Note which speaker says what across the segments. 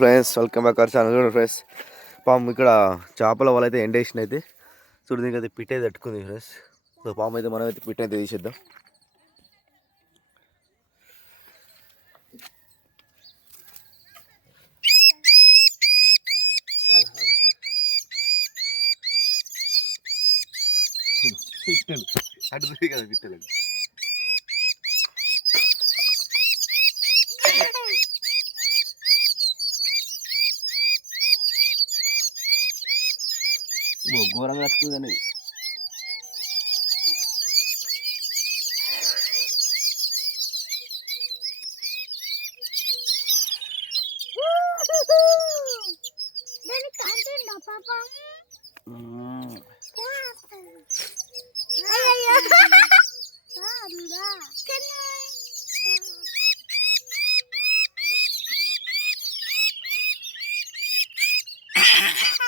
Speaker 1: Friends welcome back our channel. చూడండి friends పాము ఇక్కడ చేపల వాళ్ళైతే అయితే వేసిన అయితే. చూడు దీనికి అయితే పిట్ అయితే తట్టుకుంది ఫ్రెండ్స్. సో పాము అయితే మనం అయితే పిట్ అయితే తీసేద్దాం. పిట్టలు. కదా పిట్టలు.
Speaker 2: Bogor nggak tuh Ha ha ha!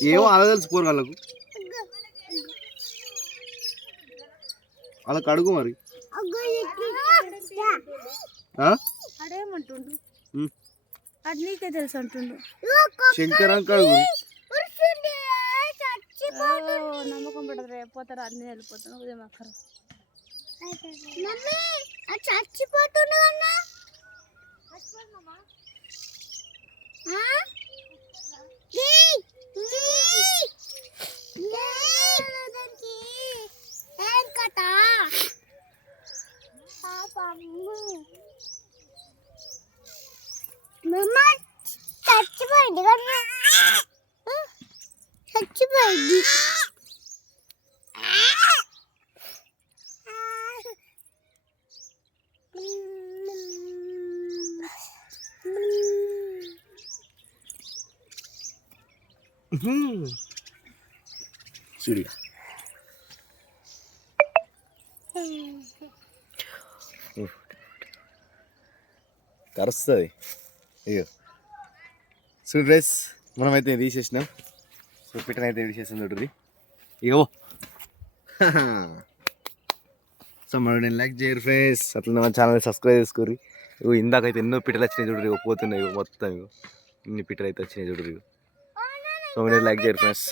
Speaker 1: ఏమో అలా తెలిసిపోరు వాళ్ళకు. వాళ్ళకి అడుగు మరి?
Speaker 3: అడేమంటుండు. అది నీకే తెలుసు అంటుండు.
Speaker 1: శంకరానికి అడుగు.
Speaker 3: ఓ, నమ్మకం పడదు పోతారు? అన్ని వెళ్ళిపోతాను. ఉదయం అక్కర
Speaker 2: చచ్చిపోతుండ
Speaker 1: చూడు కరుస్తుంది అయ్యో చూడు డ్రెస్ మనమైతే తీసేసినాం సో పిట్టనైతే అయితే చూడు చూడ్రి ఇగో సో మరి నేను లైక్ చేయరు ఫ్రెండ్స్ అట్లా మన ఛానల్ సబ్స్క్రైబ్ చేసుకోరు ఇగో ఇందాకైతే ఎన్నో పిట్టలు వచ్చినాయి చూడరు ఇగో పోతున్నాయి ఇగో మొత్తం ఇగో ఇన్ని పిట్టలు అయితే వచ్చినాయి చూడరు ఇగో సో మీరు లైక్ చేయరు ఫ్రెండ్స్